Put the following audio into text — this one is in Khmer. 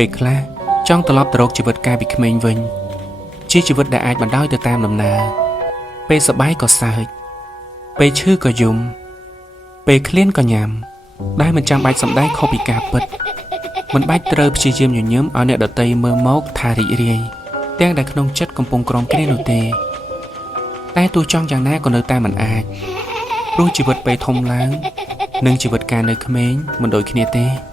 ពេលខ្លះចង់ត្រឡប់ទៅរកជីវិតកាលពីក្មេងវិញជាជីវិតដែលអាចបណ្ដោយទៅតាមដំណើរពេលសប្បាយក៏សើចពេលឈឺក៏យំពេលឃ្លានក៏ញ៉ាំដែលមិនចាំបាច់សម្ដែងខុសពីការពិតមិនបាច់ត្រូវព្យាយាមញញឹមឲ្យអ្នកដទៃមើលមកថារីករាយទាំងដែលក្នុងចិត្តកំពុងក្រំគ្នានោះទេតែទោះចង់យ៉ាងណាក៏នៅតែមិនអាចព្រោះជីវិតពេលធំឡើងនិងជីវិតកាលនៅក្មេងមិនដូចគ្នាទេ